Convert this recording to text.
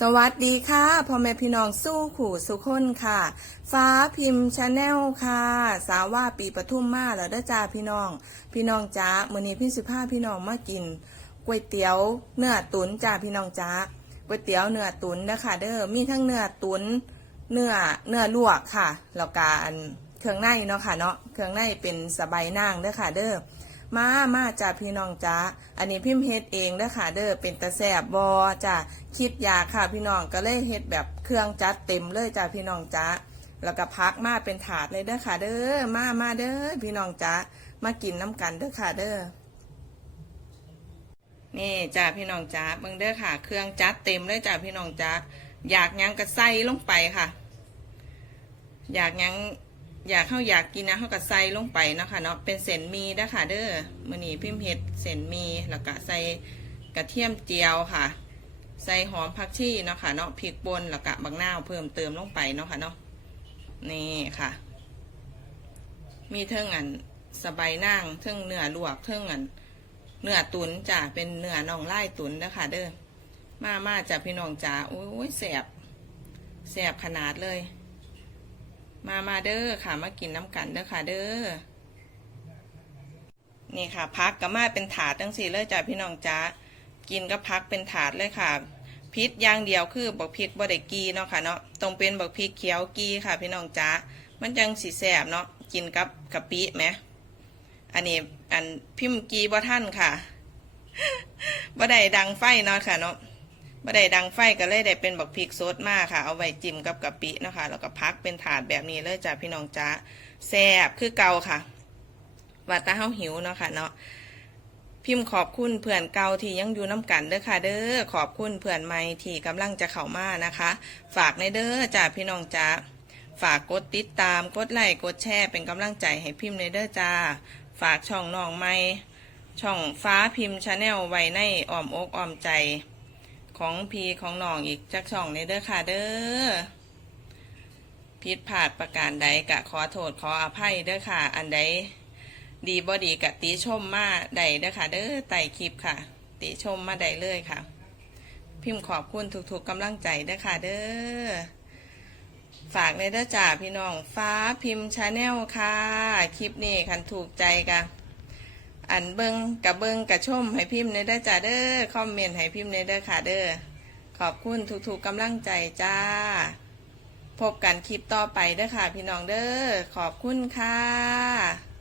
สวัสดีค่ะพ่อแม่พี่น้องสู้ขู่สุคนค่ะ ฟ้าพิมพ์ชาแนลค่ะ สาวว่าปีปทุมมาแล้วเด้จ้าพี่น้อง พี่น้องจ้ามื้อนี้พี่สิพาพี่น้องมากินก๋วยเตี๋ยวเนื้อตุ๋นจ้าพี่น้องจ้าก๋วยเตี๋ยวเนื้อตุ๋นนะคะเด้อมีทั้งเนื้อตุ๋นเนื้อเนื้อลวกค่ะแล้วก็อันเครื่องในเนาะค่ะเนาะเครื่องในเป็นสบายนางเด้อค่ะ เด้อ มามาจ้าพี่น้องจ้าอันนี้พิมพ์เฮ็ดเองเด้อค่ะ เด้อเป็นตะแสบบอจ้าคิดยาค่ะพี่น้องก็เลยเฮ็ดแบบเครื่องจัดเต็มเลยจ้าพี่น้องจ้าแล้วก็พักมาเป็นถาดเลยเด้อค่ะ เด้อมามาเด้อพี่น้องจ้ามากินน้ำกันเด้อค่ะเด้อนี่จ้าพี่น้องจ้าเบิ่งเด้อค่ะ เครื่องจัดเต็มเลยจ้าพี่น้องจ้าอยากยังก็ใส่ลงไปค่ะ อยากยัง อยากเข้าอยากกินนะเขาก็ใส่ลงไปเนาะค่ะเนาะเป็นเส้นมีนะคะเด้อมือนี้พิมพ์เฮ็ดเส้นมีแล้วก็ใส่กระเทียมเจียวค่ะ ใส่หอมผักชีเนาะค่ะเนาะพริกป่นแล้วก็บักนาวเพิ่มเติมลงไปเนาะค่ะเนาะนี่ค่ะ มีเท่งอันสบายนั่งเท่งเนื้อลวกเท่งอันเนื้อตุนจ้ะเป็นเนื้อน่องไล่ตุนนะคะเด้อมามาจ้ะพี่น้องจ้าโอ้ยแสบแสบขนาดเลย มามาเด้อค่ะ มากินน้ำกันเด้อค่ะ เด้อ นี่ค่ะพักก็มาเป็นถาดตั้งสี่เลยจ้ะพี่น้องจ้ากินก็พักเป็นถาดเลยค่ะพริกอย่างเดียวคือบักพริกบดได้กีเนาะค่ะเนาะตรงเป็นบักพริกเขียวกีค่ะพี่น้องจ้ามันจังสีแสบเนาะกินกับกะปิไหมอันนี้อันพิมกีบ่ท่านค่ะบ่ได้ดังไฟเนาะค่ะเนาะ บ่ได้ดังไฟก็เลยได้เป็นบักพริกสดมากค่ะ เอาไว้จิ้มกับกะปินะคะแล้วก็พักเป็นถาดแบบนี้เลยจ้ะพี่น้องจ้าแซ่บคือเก่าค่ะว่าตาเฮาหิวเนาะค่ะเนาะพิมพ์ขอบคุณเพื่อนเก่าที่ยังอยู่น้ำกันเด้อค่ะ เด้อขอบคุณเพื่อนใหม่ที่กำลังจะเข้ามานะคะ ฝากในเด้อจ้าพี่น้องจ้าฝากกดติดตามกดไลค์กดแชร์เป็นกำลังใจให้พิมพ์ในเด้อจ้า ฝากช่องน้องใหม่ช่องฟ้าพิมพ์ชาแนลไว้ในอ้อมอกอ้อมใจ ของพีของน้องอีกจักช่องในเด้อค่ะเด้อผิดพลาดประการใดกะขอโทษขออภัยเด้อค่ะ อันใดดีบ่ดีกะติชมมาใดเด้อค่ะ เด้อไต่คลิปค่ะ ติชมมาใดเลยค่ะ พิมพ์ขอบคุณทุกๆกำลังใจเด้อค่ะ เด้อฝากในเด้อจ่าพี่น้องฟ้าพิมพ์ชาแนลค่ะ คลิปนี้คันถูกใจกะ อันเบิงกับเบิงกับชมให้พิมพ์ในเด้อจ้าเด้อคอมเมนต์ให้พิมพ์ในเด้อค่ะเด้อขอบคุณทุกๆกำลังใจจ้า พบกันคลิปต่อไปเด้อค่ะ พี่น้องเด้อขอบคุณค่ะ